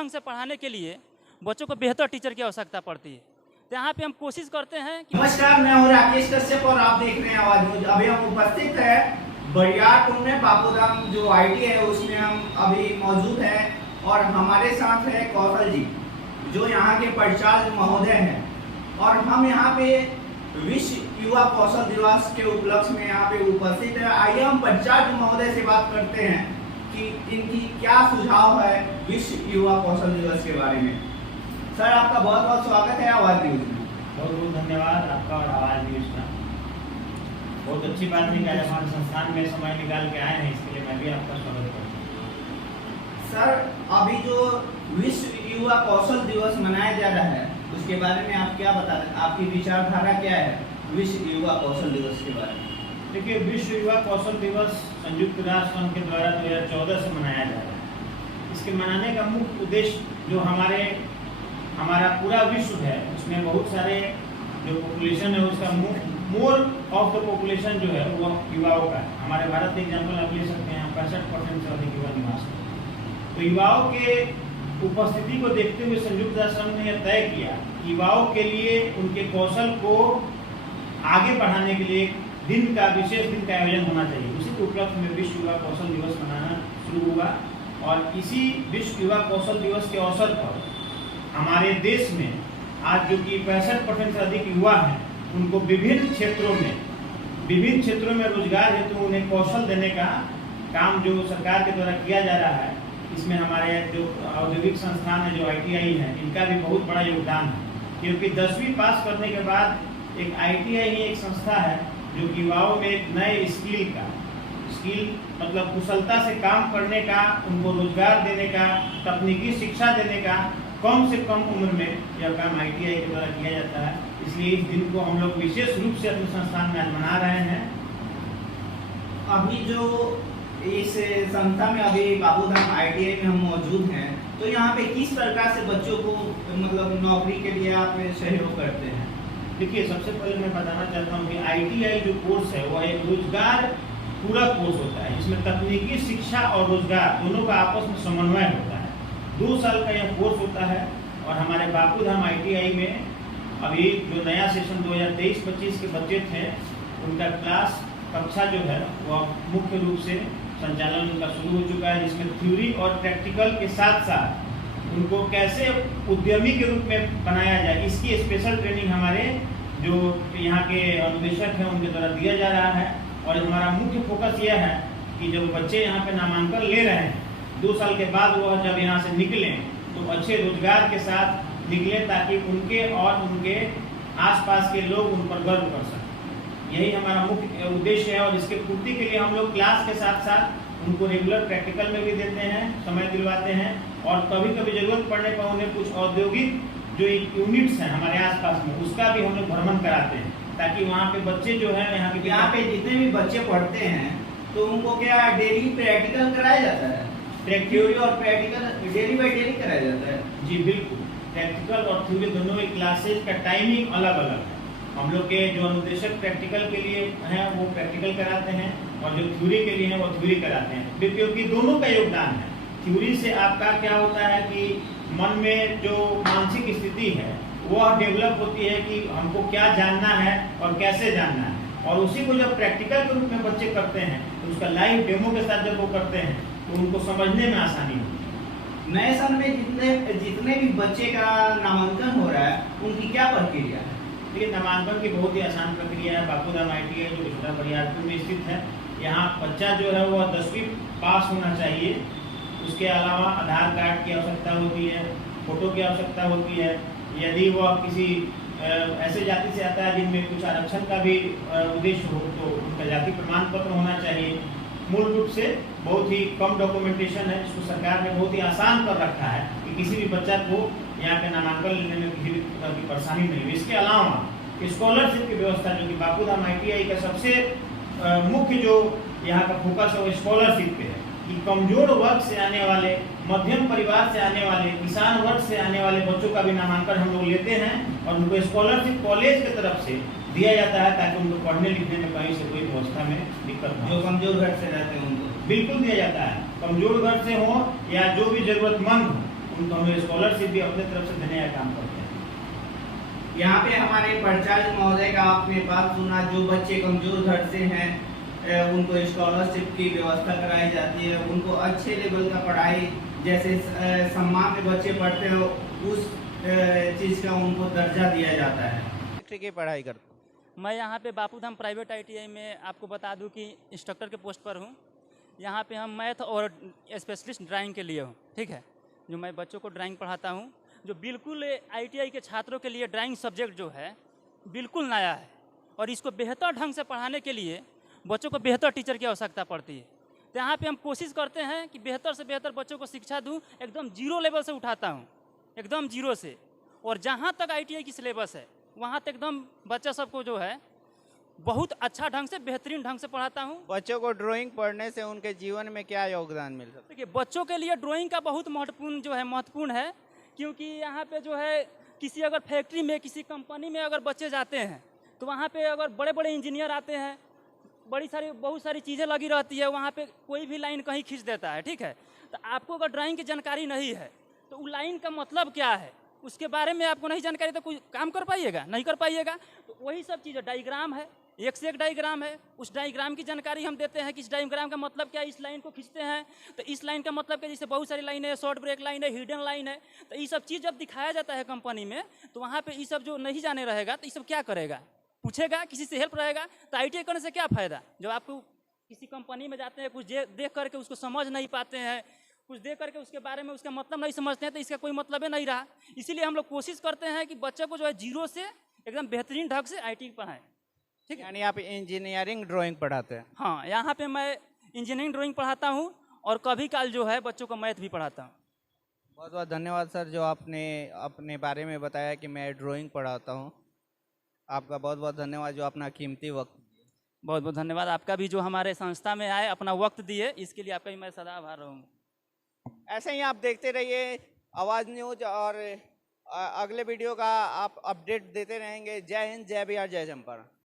ढंग से पढ़ाने के लिए बच्चों को बेहतर टीचर की आवश्यकता पड़ती है। तो यहाँ पे हम कोशिश करते हैं कि नमस्कार, मैं हूँ राकेश कश्यप और आप देख रहे हैं आवाज न्यूज। अभी हम उपस्थित है बरियारपुर में बापूधाम जो आईटी है उसमें हम अभी मौजूद हैं और हमारे साथ है कौशल जी जो यहाँ के प्राचार्य महोदय हैं और हम यहाँ पे विश्व युवा कौशल दिवस के उपलक्ष्य में यहाँ पे उपस्थित है। आइए हम प्राचार्य महोदय से बात करते हैं कि इनकी क्या सुझाव है विश्व युवा कौशल दिवस के बारे में। सर, आपका बहुत बहुत स्वागत है आवाज न्यूज में। बहुत बहुत धन्यवाद आपका और आवाज न्यूज का। बहुत अच्छी बात है कि आज हमारे संस्थान में समय निकाल के आए हैं, इसके लिए मैं भी आपका स्वागत करता हूँ। सर, अभी जो विश्व युवा कौशल दिवस मनाया जा रहा है उसके बारे में आप क्या बता रहे हैं? आपकी विचारधारा क्या है विश्व युवा कौशल दिवस के बारे में? देखिए, विश्व युवा कौशल दिवस संयुक्त राष्ट्र संघ के द्वारा 2014 से मनाया जा रहा है। इसके मनाने का मुख्य उद्देश्य जो हमारा पूरा विश्व है उसमें बहुत सारे जो पॉपुलेशन है उसका मोर ऑफ द पॉपुलेशन जो है वो युवाओं का है। हमारे भारत के एग्जाम्पल आप ले सकते हैं, 65% से अधिक युवा निवास है। तो युवाओं के उपस्थिति को देखते हुए संयुक्त राष्ट्र संघ ने यह तय किया कि युवाओं के लिए उनके कौशल को आगे बढ़ाने के लिए विशेष दिन का आयोजन होना चाहिए। उसी के उपलक्ष्य में विश्व युवा कौशल दिवस मनाना शुरू हुआ और इसी विश्व युवा कौशल दिवस के अवसर पर हमारे देश में आज जो कि 65% से अधिक युवा हैं उनको विभिन्न क्षेत्रों में रोजगार हेतु तो उन्हें कौशल देने का काम जो सरकार के द्वारा किया जा रहा है। इसमें हमारे जो औद्योगिक संस्थान है जो ITI है इनका भी बहुत बड़ा योगदान है, क्योंकि 10वीं पास करने के बाद एक ITI ही एक संस्था है जो कि युवाओं में एक नए स्किल मतलब कुशलता से काम करने का, उनको रोजगार देने का, तकनीकी शिक्षा देने का कम से कम उम्र में यह काम ITI के द्वारा किया जाता है। इसलिए इस दिन को हम लोग विशेष रूप से अपने संस्थान में आज मना रहे हैं। अभी जो इस संस्था में अभी बापूधाम ITI में हम मौजूद हैं तो यहाँ पे किस प्रकार से बच्चों को मतलब नौकरी के लिए आप सहयोग करते हैं? देखिए, सबसे पहले मैं बताना चाहता हूँ कि ITI जो कोर्स है वह एक रोजगार पूरा कोर्स होता है, जिसमें तकनीकी शिक्षा और रोजगार दोनों का आपस में समन्वय होता है। 2 साल का यह कोर्स होता है और हमारे बापूधाम ITI में अभी जो नया सेशन 2023-25 के बच्चे थे उनका कक्षा जो है वह मुख्य रूप से संचालन उनका शुरू हो चुका है, जिसमें थ्योरी और प्रैक्टिकल के साथ साथ उनको कैसे उद्यमी के रूप में बनाया जाए इसकी स्पेशल ट्रेनिंग हमारे जो यहाँ के अनुदेशक हैं उनके द्वारा दिया जा रहा है। और हमारा मुख्य फोकस यह है कि जब बच्चे यहाँ पे नामांकन ले रहे हैं 2 साल के बाद वह जब यहाँ से निकलें तो अच्छे रोजगार के साथ निकलें ताकि उनके और उनके आसपास के लोग उन पर गर्व कर सकें। यही हमारा मुख्य उद्देश्य है और इसके पूर्ति के लिए हम लोग क्लास के साथ साथ उनको रेगुलर प्रैक्टिकल में भी देते हैं, समय दिलवाते हैं और कभी कभी जरूरत पड़ने पर उन्हें कुछ औद्योगिक जो यूनिट्स हैं हमारे आसपास में उसका भी हम लोग भ्रमण कराते हैं ताकि वहाँ पे बच्चे जो है यहाँ पे जितने भी बच्चे पढ़ते हैं तो उनको क्या डेली प्रैक्टिकल कराया जाता है? थ्योरी और प्रैक्टिकल डेली बाय डेली कराया जाता है? जी बिल्कुल, प्रैक्टिकल और थ्योरी दोनों ही क्लासेज का टाइमिंग अलग अलग है। हम लोग के जो अनुदेशक प्रैक्टिकल के लिए हैं वो प्रैक्टिकल कराते हैं और जो थ्योरी के लिए हैं वो थ्योरी कराते हैं, क्योंकि दोनों का योगदान है। थ्योरी से आपका क्या होता है कि मन में जो मानसिक स्थिति है वह डेवलप होती है कि हमको क्या जानना है और कैसे जानना है, और उसी को जब प्रैक्टिकल के रूप में बच्चे करते हैं तो उसका लाइव डेमो के साथ जब वो करते हैं तो उनको समझने में आसानी होती है। नए साल में जितने भी बच्चे का नामांकन हो रहा है उनकी क्या प्रक्रिया है? देखिए, नामांकन की बहुत ही आसान प्रक्रिया है। बापूधाम ITI जो छोटा बरियारपुर में स्थित है, यहाँ बच्चा जो है वह 10वीं पास होना चाहिए। उसके अलावा आधार कार्ड की आवश्यकता होती है, फोटो की आवश्यकता होती है। यदि वह किसी ऐसे जाति से आता है जिनमें कुछ आरक्षण का भी उद्देश्य हो तो उनका जाति प्रमाण पत्र होना चाहिए। मूल रूप से बहुत ही कम डॉक्यूमेंटेशन है, इसको सरकार ने बहुत ही आसान कर रखा है कि किसी भी बच्चा को यहाँ पे नामांकन लेने में किसी भी प्रकार की परेशानी नहीं हुई। इसके अलावा स्कॉलरशिप की व्यवस्था जो कि बापूधाम ITI का सबसे मुख्य जो यहाँ का फोकस है वो स्कॉलरशिप पे है कि कमजोर वर्ग से आने वाले, मध्यम परिवार से आने वाले, किसान वर्ग से आने वाले बच्चों का भी नामांकन हम लोग लेते हैं और उनको स्कॉलरशिप कॉलेज की तरफ से दिया जाता है ताकि उनको पढ़ने लिखने में कहीं से कोई व्यवस्था में दिक्कत न हो। जो कमजोर घर से रहते हैं उनको बिल्कुल दिया जाता है, कमजोर घर से हो या जो भी जरूरतमंद हो उनको हम स्कॉलरशिप भी अपने तरफ से देने का काम करते हैं। यहाँ पे हमारे प्राचार्य महोदय का आपने बात सुना, जो बच्चे कमजोर घर से हैं उनको स्कॉलरशिप की व्यवस्था कराई जाती है, उनको अच्छे लेवल का पढ़ाई, जैसे सम्मान में बच्चे पढ़ते हैं उस चीज़ का उनको दर्जा दिया जाता है। की पढ़ाई करते हो? मैं यहाँ पे बापूधाम प्राइवेट ITI में आपको बता दूं कि इंस्ट्रक्टर के पोस्ट पर हूँ। यहाँ पे हम मैथ और स्पेशलिस्ट ड्राइंग के लिए हूँ, ठीक है। जो मैं बच्चों को ड्राइंग पढ़ाता हूँ, जो बिल्कुल ITI के छात्रों के लिए ड्राइंग सब्जेक्ट जो है बिल्कुल नया है, और इसको बेहतर ढंग से पढ़ाने के लिए बच्चों को बेहतर टीचर की आवश्यकता पड़ती है। तो यहाँ पे हम कोशिश करते हैं कि बेहतर से बेहतर बच्चों को शिक्षा दूँ, एकदम जीरो लेवल से उठाता हूँ, एकदम जीरो से, और जहाँ तक ITI की सिलेबस है वहाँ तक एकदम बच्चा सबको जो है बहुत अच्छा ढंग से, बेहतरीन ढंग से पढ़ाता हूँ। बच्चों को ड्राइंग पढ़ने से उनके जीवन में क्या योगदान मिल सकता है? देखिए, बच्चों के लिए ड्राइंग का बहुत महत्वपूर्ण है, क्योंकि यहाँ पे जो है किसी अगर फैक्ट्री में, किसी कंपनी में अगर बच्चे जाते हैं तो वहाँ पे अगर बड़े बड़े इंजीनियर आते हैं, बहुत सारी चीज़ें लगी रहती है, वहाँ पे कोई भी लाइन कहीं खींच देता है, ठीक है। तो आपको अगर ड्राइंग की जानकारी नहीं है तो उस लाइन का मतलब क्या है, उसके बारे में आपको नहीं जानकारी, तो कोई काम कर पाइएगा? नहीं कर पाइएगा। तो वही सब चीज़ें, डायग्राम है, एक से एक डायग्राम है, उस डायग्राम की जानकारी हम देते हैं कि इस डायग्राम का मतलब क्या है। इस लाइन को खींचते हैं तो इस लाइन का मतलब क्या, जैसे बहुत सारी लाइन है, शॉर्ट ब्रेक लाइन है, हिडन लाइन है, तो ये सब चीज़ जब दिखाया जाता है कंपनी में, तो वहाँ पे ये सब जो नहीं जाने रहेगा तो ये सब क्या करेगा, पूछेगा, किसी से हेल्प रहेगा। तो ITI करने से क्या फ़ायदा, जब आपको किसी कंपनी में जाते हैं, कुछ देख करके उसको समझ नहीं पाते हैं, कुछ देख करके उसके बारे में उसका मतलब नहीं समझते हैं, तो इसका कोई मतलब ही नहीं रहा। इसीलिए हम लोग कोशिश करते हैं कि बच्चे को जो है जीरो से एकदम बेहतरीन ढंग से ITI पढ़ाएं, ठीक है। यानी आप इंजीनियरिंग ड्राइंग पढ़ाते हैं? हाँ, यहाँ पे मैं इंजीनियरिंग ड्राइंग पढ़ाता हूँ और कभी काल जो है बच्चों को मैथ भी पढ़ाता हूँ। बहुत बहुत धन्यवाद सर, जो आपने अपने बारे में बताया कि मैं ड्राइंग पढ़ाता हूँ। आपका बहुत बहुत धन्यवाद जो अपना कीमती वक्त। बहुत बहुत धन्यवाद आपका भी, जो हमारे संस्था में आए, अपना वक्त दिए, इसके लिए आपका भी मैं सदा आभार रहूँगा। ऐसे ही आप देखते रहिए आवाज़ न्यूज, और अगले वीडियो का आप अपडेट देते रहेंगे। जय हिंद, जय बिहार, जय चंपारण।